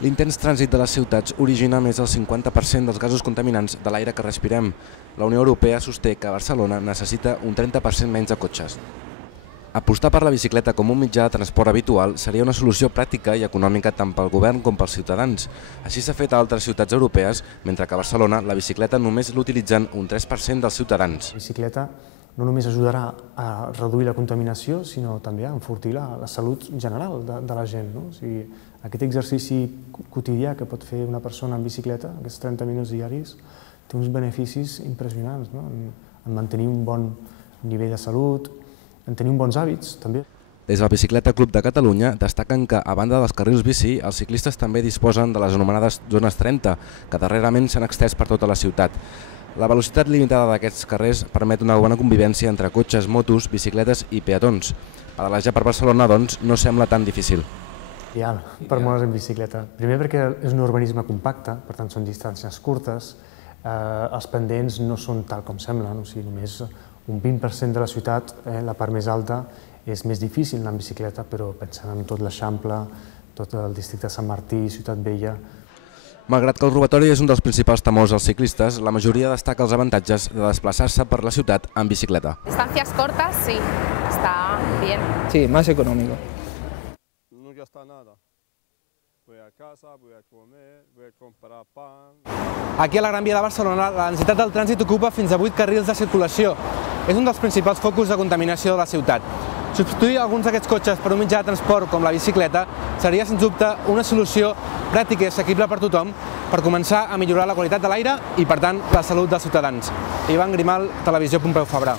L'intens trànsit de les ciutats origina més del 50% dels gasos contaminants de l'aire que respirem. La Unió Europea sosté que Barcelona necessita un 30% menys de cotxes. Apostar per la bicicleta com un mitjà de transport habitual seria una solució pràctica i econòmica tant pel govern com pels ciutadans. Així s'ha fet a altres ciutats europees, mentre que a Barcelona la bicicleta només l'utilitzen un 3% dels ciutadans. La bicicleta no només ajudarà a reduir la contaminació, sinó també a enfortir la salut general de la gent. O sigui, aquest exercici quotidià que pot fer una persona en bicicleta, aquests 30 minuts diaris, té uns beneficis impressionants en mantenir un bon nivell de salut, en tenir uns bons hàbits, també. Des del Bicicleta Club de Catalunya destaquen que, a banda dels carrils bici, els ciclistes també disposen de les anomenades zones 30, que darrerament s'han extès per tota la ciutat. La velocitat limitada d'aquests carrers permet una bona convivència entre cotxes, motos, bicicletes i peatons. Pedalejar per Barcelona, doncs, no sembla tan difícil. Ideal per moure's en bicicleta. Primer perquè és un urbanisme compacte, per tant són distàncies curtes, els pendents no són tal com semblen, o sigui, només un 20% de la ciutat, la part més alta, és més difícil anar en bicicleta, però pensant en tot l'Eixample, tot el districte de Sant Martí, Ciutat Vella. Malgrat que el robatori és un dels principals temors als ciclistes, la majoria destaca els avantatges de desplaçar-se per la ciutat en bicicleta. Distancias cortas, sí, está bien. Sí, más económico. No gasta nada. Voy a casa, voy a comer, voy a comprar pan. Aquí a la Gran Via de Barcelona la densitat del trànsit ocupa fins a 8 carrils de circulació. És un dels principals focus de contaminació de la ciutat. Substituir alguns d'aquests cotxes per un mitjà de transport com la bicicleta seria, sens dubte, una solució pràctica i assequible per tothom per començar a millorar la qualitat de l'aire i, per tant, la salut dels ciutadans. Ivan Grimal, Televisió Pompeu Fabra.